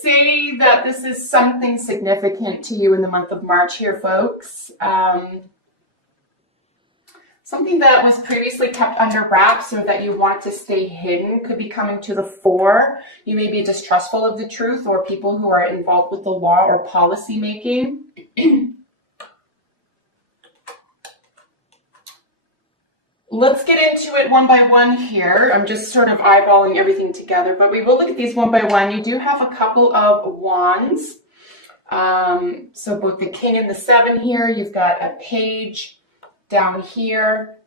say that this is something significant to you in the month of March here, folks. Something that was previously kept under wraps or that you want to stay hidden could be coming to the fore. You may be distrustful of the truth, or people who are involved with the law or policy making. Let's get into it one by one here. I'm just sort of eyeballing everything together, but we will look at these one by one. You do have a couple of wands. So both the king and the seven here. You've got a page down here.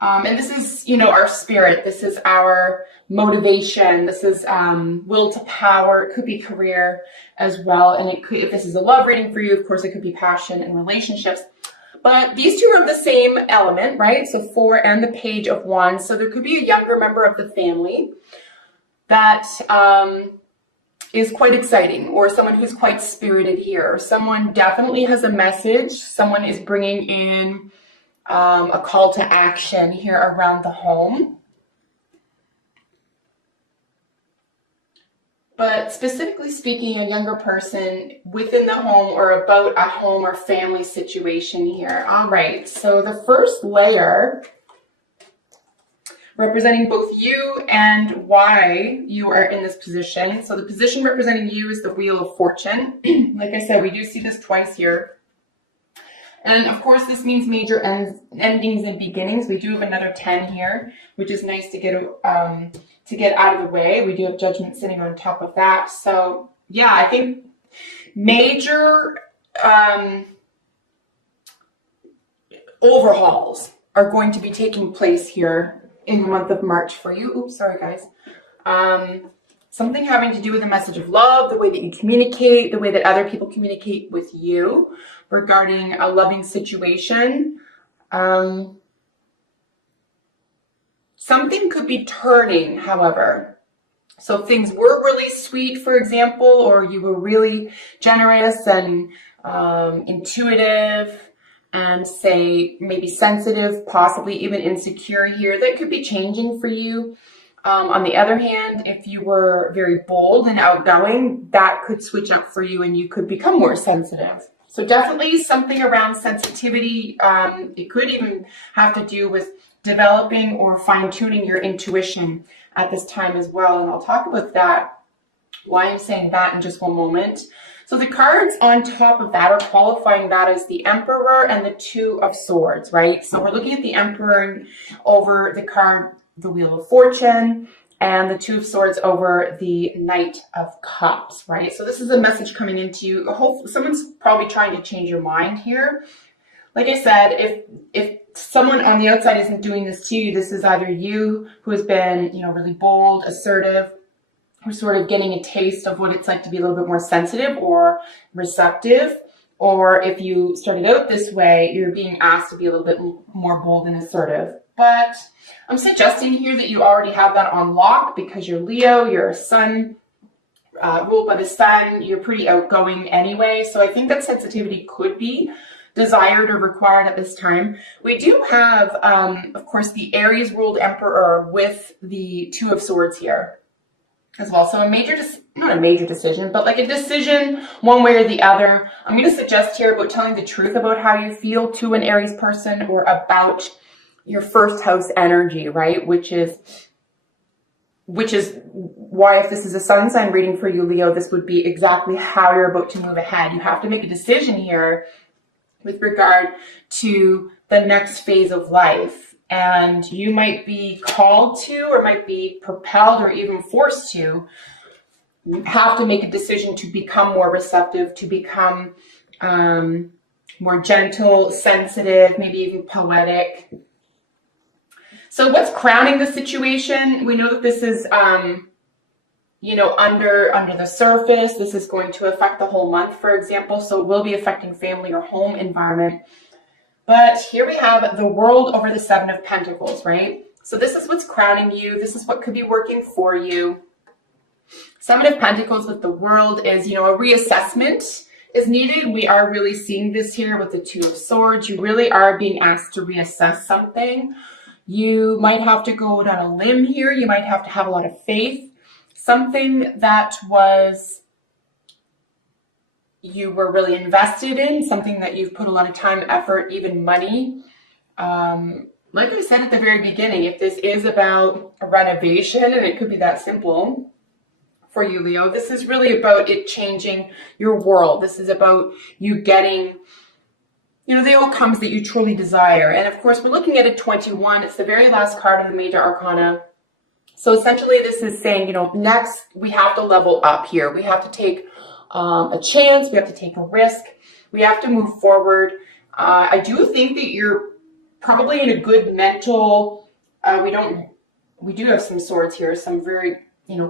And this is, our spirit. This is our motivation. This is will to power. It could be career as well. And it could, if this is a love reading for you, of course, it could be passion and relationships. But these two are the same element, right? So 4 and the page of wands. So there could be a younger member of the family that is quite exciting, or someone who's quite spirited here. Someone definitely has a message. Someone is bringing in a call to action here around the home. But specifically speaking, a younger person within the home or about a home or family situation here. All right, so the first layer representing both you and why you are in this position. So the position representing you is the Wheel of Fortune. Like I said, we do see this twice here. And of course, this means major endings and beginnings. We do have another 10 here, which is nice to get out of the way. We do have Judgment sitting on top of that. So yeah, I think major overhauls are going to be taking place here in the month of March for you. Oops, sorry guys. Something having to do with the message of love, the way that you communicate, the way that other people communicate with you regarding a loving situation. Something could be turning, however. So things were really sweet, for example, or you were really generous and intuitive and say maybe sensitive, possibly even insecure here. That could be changing for you. On the other hand, if you were very bold and outgoing, that could switch up for you and you could become more sensitive. So definitely something around sensitivity. It could even have to do with developing or fine-tuning your intuition at this time as well. And I'll talk about that, why I'm saying that in just one moment. So the cards on top of that are qualifying that as the Emperor and the Two of Swords, right? So we're looking at the Emperor over the card, the Wheel of Fortune, and the Two of Swords over the Knight of Cups, right? So this is a message coming into you. Hopefully, someone's probably trying to change your mind here. Like I said, if someone on the outside isn't doing this to you, this is either you who has been, really bold, assertive, who's sort of getting a taste of what it's like to be a little bit more sensitive or receptive. Or if you started out this way, you're being asked to be a little bit more bold and assertive. But I'm suggesting here that you already have that on lock because you're Leo, you're a sun, ruled by the sun, you're pretty outgoing anyway. So I think that sensitivity could be desired or required at this time. We do have, of course, the Aries ruled Emperor with the Two of Swords here as well. So not a major decision, but like a decision one way or the other. I'm going to suggest here about telling the truth about how you feel to an Aries person or about your first house energy, right? Which is why, if this is a sun sign reading for you, Leo, this would be exactly how you're about to move ahead. You have to make a decision here with regard to the next phase of life. And you might be called to, or might be propelled, or even forced to have to make a decision to become more receptive, to become more gentle, sensitive, maybe even poetic. So what's crowning the situation? We know that this is, under the surface. This is going to affect the whole month, for example. So it will be affecting family or home environment. But here we have the World over the Seven of Pentacles, right? So this is what's crowning you. This is what could be working for you. Seven of Pentacles with the World is, a reassessment is needed. We are really seeing this here with the Two of Swords. You really are being asked to reassess something. You might have to go down a limb here. You might have to have a lot of faith. something that was you were really invested in, something that you've put a lot of time, effort, even money. Like I said at the very beginning, if this is about a renovation, and it could be that simple for you, Leo, this is really about it changing your world. This is about you getting, the outcomes that you truly desire. And of course, we're looking at a 21. It's the very last card of the Major Arcana. So essentially, this is saying, next we have to level up here. We have to take a chance. We have to take a risk. We have to move forward. I do think that you're probably in a good mental, we do have some swords here, some very,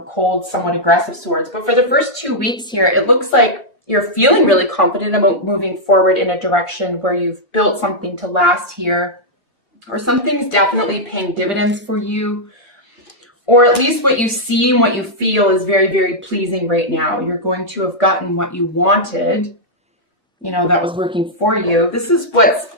cold, somewhat aggressive swords. But for the first 2 weeks here, it looks like you're feeling really confident about moving forward in a direction where you've built something to last here, or something's definitely paying dividends for you. Or at least what you see and what you feel is very, very pleasing right now. You're going to have gotten what you wanted, that was working for you. This is what's,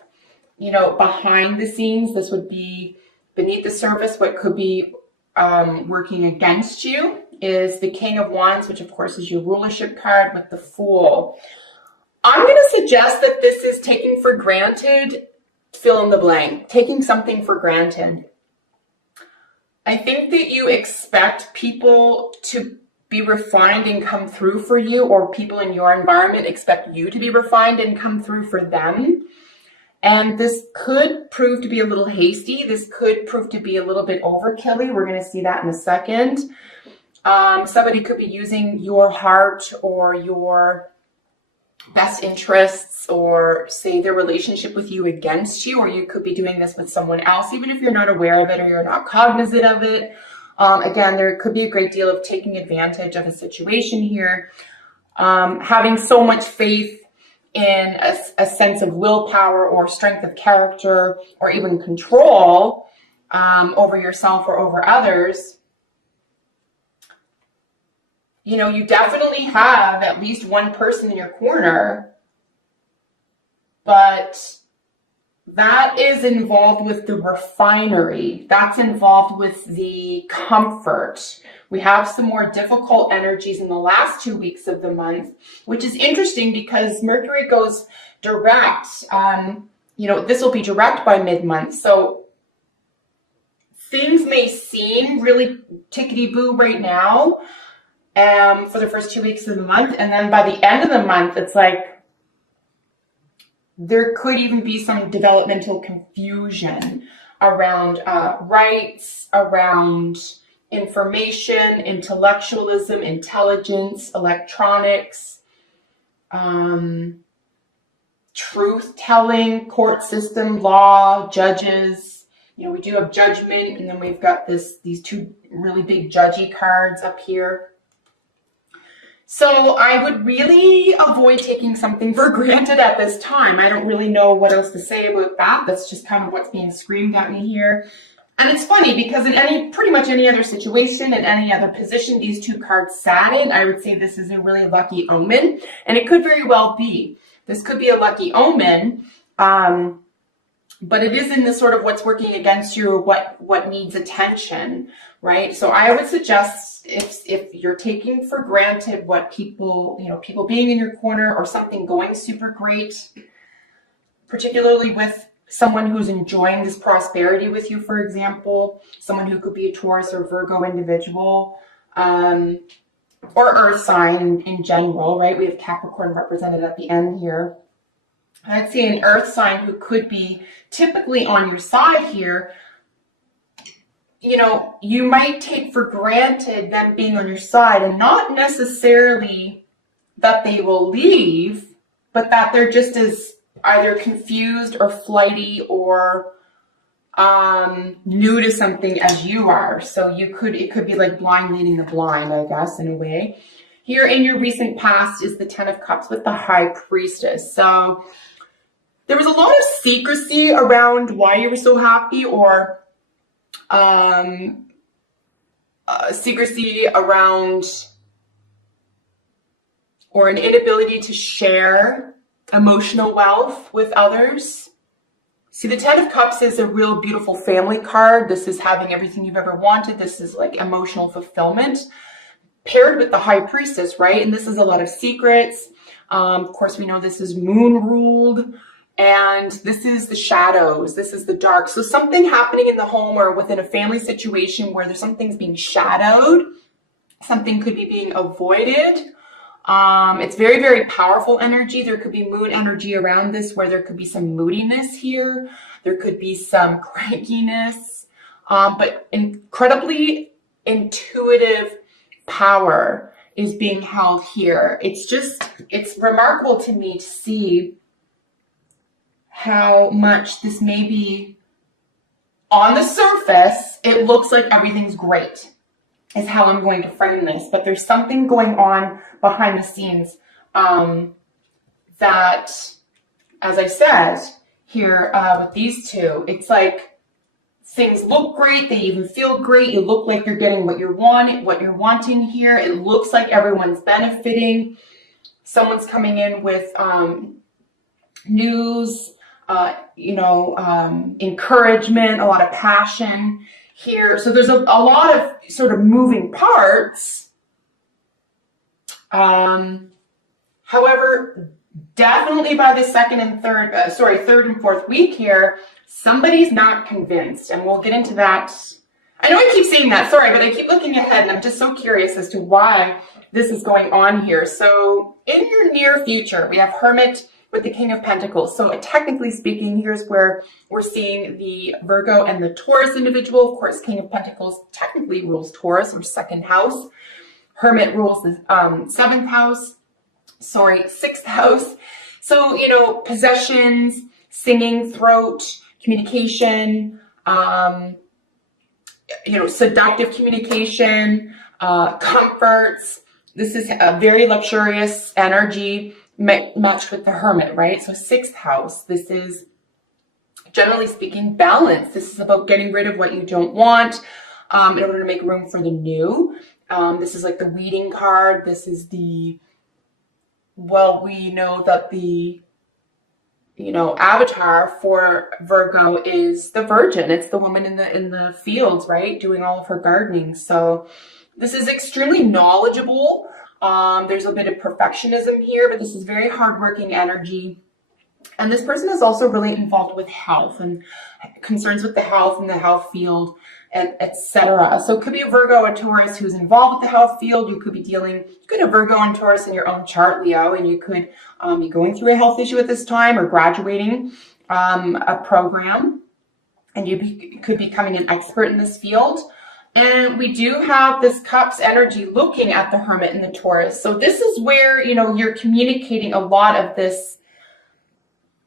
behind the scenes. This would be beneath the surface. What could be working against you is the King of Wands, which of course is your rulership card, with the Fool. I'm going to suggest that this is taking for granted, fill in the blank, taking something for granted. I think that you expect people to be refined and come through for you, or people in your environment expect you to be refined and come through for them. And this could prove to be a little hasty. This could prove to be a little bit overkill-y. We're going to see that in a second. Somebody could be using your heart or your best interests, or say their relationship with you against you, or you could be doing this with someone else, even if you're not aware of it or you're not cognizant of it. Again, there could be a great deal of taking advantage of a situation here. Having so much faith in a sense of willpower or strength of character, or even control over yourself or over others. You definitely have at least one person in your corner, but that is involved with the refinery. That's involved with the comfort. We have some more difficult energies in the last 2 weeks of the month, which is interesting because Mercury goes direct. This will be direct by mid-month. So things may seem really tickety-boo right now for the first 2 weeks of the month. And then by the end of the month, it's like, there could even be some developmental confusion around rights, around information, intellectualism, intelligence, electronics, truth-telling, court system, law, judges. We do have judgment, and then we've got these two really big judgy cards up here. So I would really avoid taking something for granted at this time. I don't really know what else to say about that. That's just kind of what's being screamed at me here. And it's funny because in pretty much any other situation, in any other position, these two cards sat in, I would say this is a really lucky omen. And it could very well be. This could be a lucky omen. But it is in the sort of what's working against you, or what needs attention, right? So I would suggest if you're taking for granted what people being in your corner, or something going super great, particularly with someone who's enjoying this prosperity with you, for example, someone who could be a Taurus or Virgo individual, or earth sign in general, right? We have Capricorn represented at the end here. I'd say an earth sign who could be typically on your side here, you might take for granted them being on your side, and not necessarily that they will leave, but that they're just as either confused or flighty or new to something as you are. So it could be like blind leading the blind, I guess, in a way. Here in your recent past is the Ten of Cups with the High Priestess. So there was a lot of secrecy around why you were so happy, or secrecy around, or an inability to share emotional wealth with others. See, the Ten of Cups is a real beautiful family card. This is having everything you've ever wanted. This is like emotional fulfillment. paired with the High Priestess, right? And this is a lot of secrets. Of course, we know this is moon ruled, and this is the shadows. This is the dark. So something happening in the home or within a family situation where there's something's being shadowed, something could be being avoided. It's very, very powerful energy. There could be moon energy around this where there could be some moodiness here. There could be some crankiness, but incredibly intuitive power is being held here. It's remarkable to me to see how much this may be on the surface. It looks like everything's great is how I'm going to frame this, but there's something going on behind the scenes that, as I said here with these two, it's like things look great, they even feel great, you look like you're getting what you're wanting here. It looks like everyone's benefiting. Someone's coming in with news, encouragement, a lot of passion here. So there's a lot of sort of moving parts. However, definitely by the third and fourth week here, somebody's not convinced, and we'll get into that. I know I keep saying that, sorry, but I keep looking ahead, and I'm just so curious as to why this is going on here. So in your near future, we have Hermit with the King of Pentacles. So technically speaking, here's where we're seeing the Virgo and the Taurus individual. Of course, King of Pentacles technically rules Taurus, or second house. Hermit rules the sixth house. So, possessions, singing, throat, communication, seductive communication, comforts. This is a very luxurious energy matched with the Hermit, right? So sixth house, this is, generally speaking, balance. This is about getting rid of what you don't want in order to make room for the new. This is like the weeding card. This is we know that the avatar for Virgo is the Virgin. It's the woman in the fields, right? Doing all of her gardening. So this is extremely knowledgeable. There's a bit of perfectionism here, but this is very hardworking energy. And this person is also really involved with health and concerns with the health and the health field, and etc. So it could be a Virgo or Taurus who's involved with the health field. You could have Virgo and Taurus in your own chart, Leo, and you could be going through a health issue at this time or graduating a program, and you could be becoming an expert in this field. And we do have this Cups energy looking at the Hermit and the Taurus. So this is where, you're communicating a lot of this,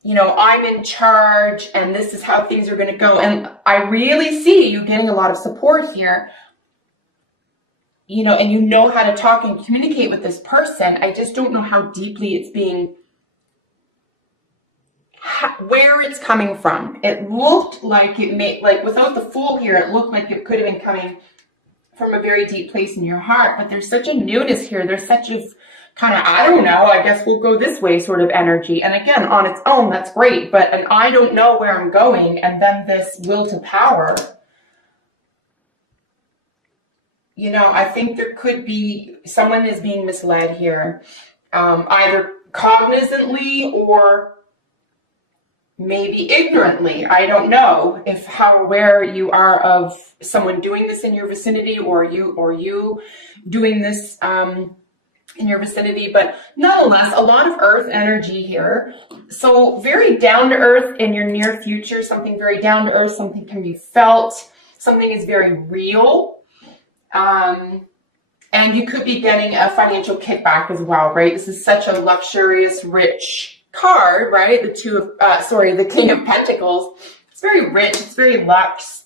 I'm in charge and this is how things are going to go. And I really see you getting a lot of support here, and you know how to talk and communicate with this person. I just don't know how deeply it's where it's coming from. It looked like without the Fool here, it looked like it could have been coming from a very deep place in your heart, but there's such a newness here. There's such a kind of, I don't know, I guess we'll go this way sort of energy. And again, on its own, that's great, but I don't know where I'm going. And then this will to power, I think there could be, someone is being misled here, either cognizantly or maybe ignorantly. I don't know how aware you are of someone doing this in your vicinity, or you doing this in your vicinity, but nonetheless, a lot of earth energy here. So very down to earth in your near future, something very down to earth, something can be felt, something is very real. And you could be getting a financial kickback as well, right? This is such a luxurious, rich card, right? The King of Pentacles. It's very rich. It's very luxe.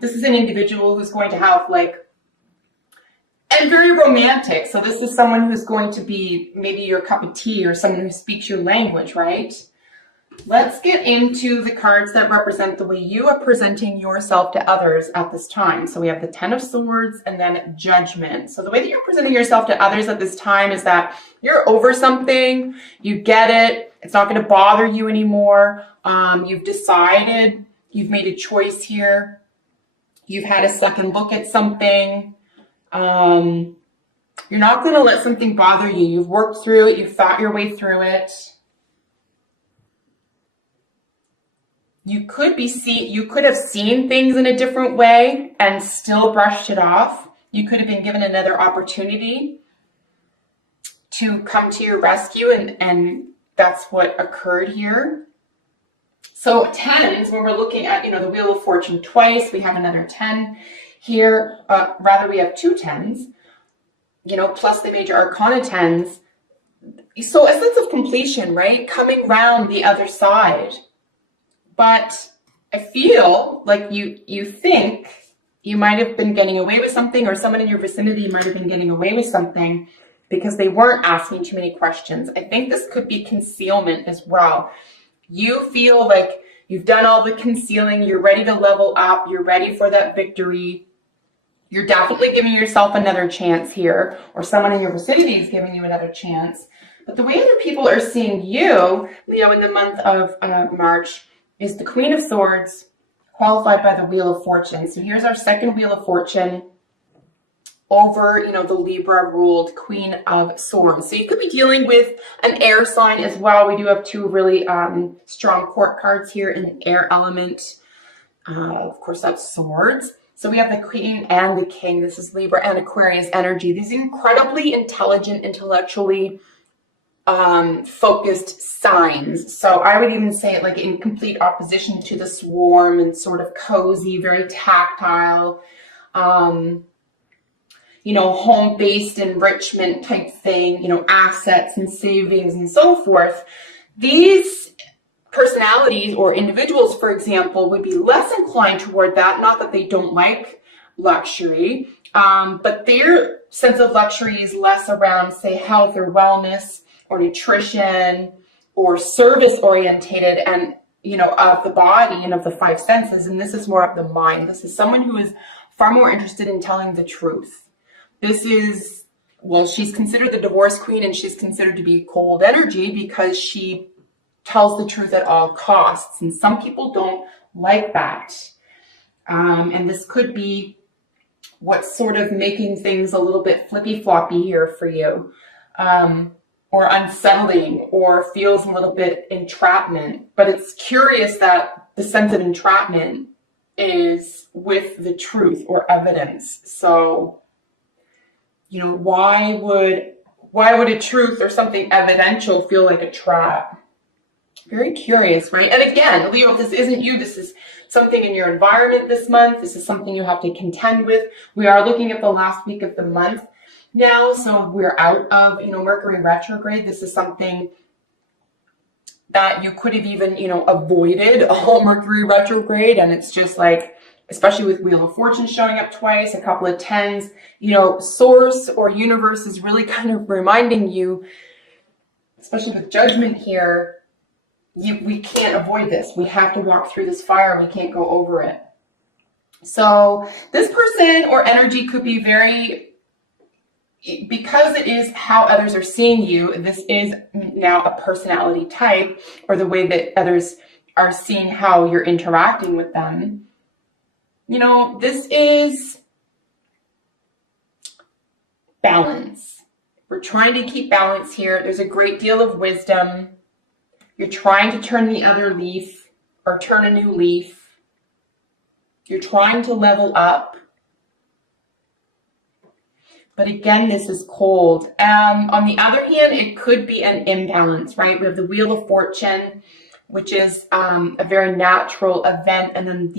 This is an individual who's going to have and very romantic. So this is someone who's going to be maybe your cup of tea, or someone who speaks your language, right? Let's get into the cards that represent the way you are presenting yourself to others at this time. So we have the Ten of Swords and then Judgment. So the way that you're presenting yourself to others at this time is that you're over something, you get it, it's not going to bother you anymore. You've decided, you've made a choice here. You've had a second look at something. You're not going to let something bother you. You've worked through it. You've thought your way through it. You could have seen things in a different way and still brushed it off. You could have been given another opportunity to come to your rescue, and that's what occurred here. So tens, when we're looking at, the Wheel of Fortune twice, we have another 10 here. Rather, we have two tens, plus the major arcana tens. So a sense of completion, right? Coming round the other side. But I feel like you think you might have been getting away with something, or someone in your vicinity might have been getting away with something because they weren't asking too many questions. I think this could be concealment as well. You feel like you've done all the concealing, you're ready to level up, you're ready for that victory. You're definitely giving yourself another chance here, or someone in your vicinity is giving you another chance. But the way other people are seeing you, Leo, in the month of March is the Queen of Swords, qualified by the Wheel of Fortune. So here's our second Wheel of Fortune over, the Libra-ruled Queen of Swords. So you could be dealing with an air sign as well. We do have two really strong court cards here in the air element. Of course, that's Swords. So we have the Queen and the King. This is Libra and Aquarius energy. These incredibly intelligent, intellectually focused signs. So I would even say it like in complete opposition to the Swarm, and sort of cozy, very tactile, home-based enrichment type thing, assets and savings and so forth. These personalities or individuals, for example, would be less inclined toward that. Not that they don't like luxury, but their sense of luxury is less around, say, health or wellness or nutrition or service orientated and, of the body and of the five senses. And this is more of the mind. This is someone who is far more interested in telling the truth. This is, she's considered the divorce queen, and she's considered to be cold energy because she tells the truth at all costs. And some people don't like that. And this could be what's sort of making things a little bit flippy-floppy here for you. Or unsettling, or feels a little bit entrapment. But it's curious that the sense of entrapment is with the truth or evidence. So, why would a truth or something evidential feel like a trap? Very curious, right? And again, Leo, if this isn't you, this is something in your environment this month. This is something you have to contend with. We are looking at the last week of the month now, so we're out of, Mercury retrograde. This is something that you could have even, avoided all Mercury retrograde. And it's just like, especially with Wheel of Fortune showing up twice, a couple of tens, source or universe is really kind of reminding you, especially with Judgment here, we can't avoid this. We have to walk through this fire. We can't go over it. So this person or energy could be because it is how others are seeing you, this is now a personality type, or the way that others are seeing how you're interacting with them. This is balance. We're trying to keep balance here. There's a great deal of wisdom. You're trying to turn the other leaf, or turn a new leaf. You're trying to level up. But again, this is cold. On the other hand, it could be an imbalance, right? We have the Wheel of Fortune, which is a very natural event, and then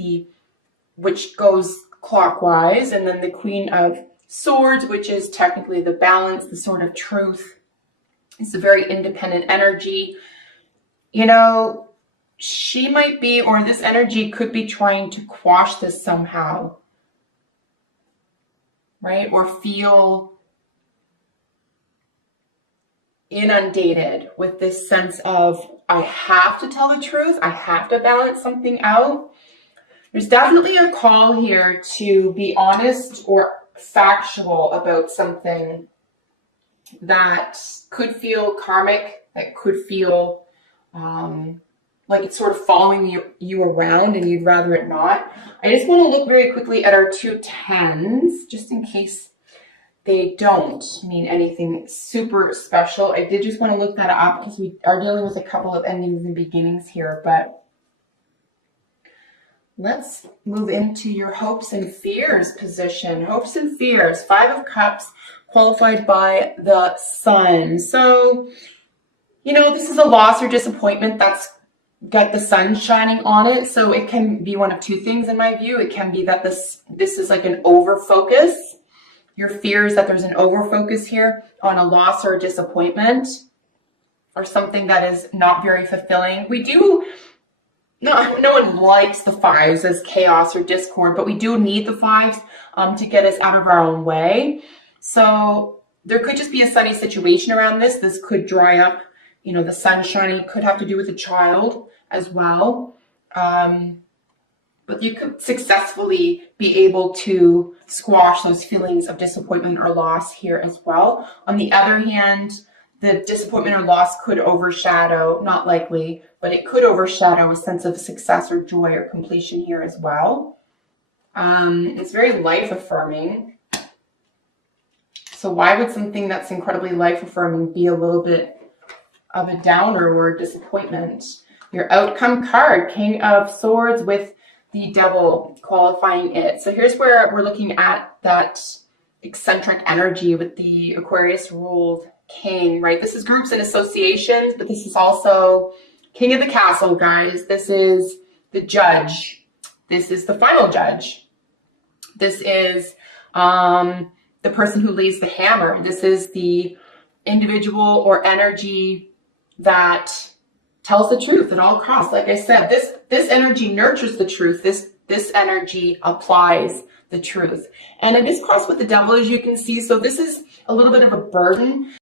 which goes clockwise, and then the Queen of Swords, which is technically the balance, the sword of truth. It's a very independent energy. She might be, or this energy could be trying to quash this somehow, right? Or feel inundated with this sense of, I have to tell the truth. I have to balance something out. There's definitely a call here to be honest or factual about something that could feel karmic, that could feel like it's sort of following you around and you'd rather it not. I just want to look very quickly at our two tens, just in case they don't mean anything super special. I did just want to look that up because we are dealing with a couple of endings and beginnings here, but let's move into your hopes and fears position. Hopes and fears, 5 of Cups, qualified by the Sun. So, you know, this is a loss or disappointment that's got the sun shining on it. So it can be one of two things in my view. It can be that this is like an over focus. Your fear is that there's an over focus here on a loss or a disappointment or something that is not very fulfilling. No one likes the 5s as chaos or discord, but we do need the 5s to get us out of our own way. So there could just be a sunny situation around this. This could dry up. You know, the sun shining could have to do with a child as well. But you could successfully be able to squash those feelings of disappointment or loss here as well. On the other hand, the disappointment or loss could overshadow, not likely, but it could overshadow a sense of success or joy or completion here as well. It's very life affirming. So why would something that's incredibly life affirming be a little bit of a downer or a disappointment? Your outcome card, King of Swords with the Devil qualifying it. So here's where we're looking at that eccentric energy with the Aquarius ruled king, right? This is groups and associations, but this is also King of the Castle, guys. This is the judge. This is the final judge. This is the person who lays the hammer. This is the individual or energy that tells the truth at all costs. Like I said, this energy nurtures the truth. This energy applies the truth. And it is crossed with the Devil, as you can see. So this is a little bit of a burden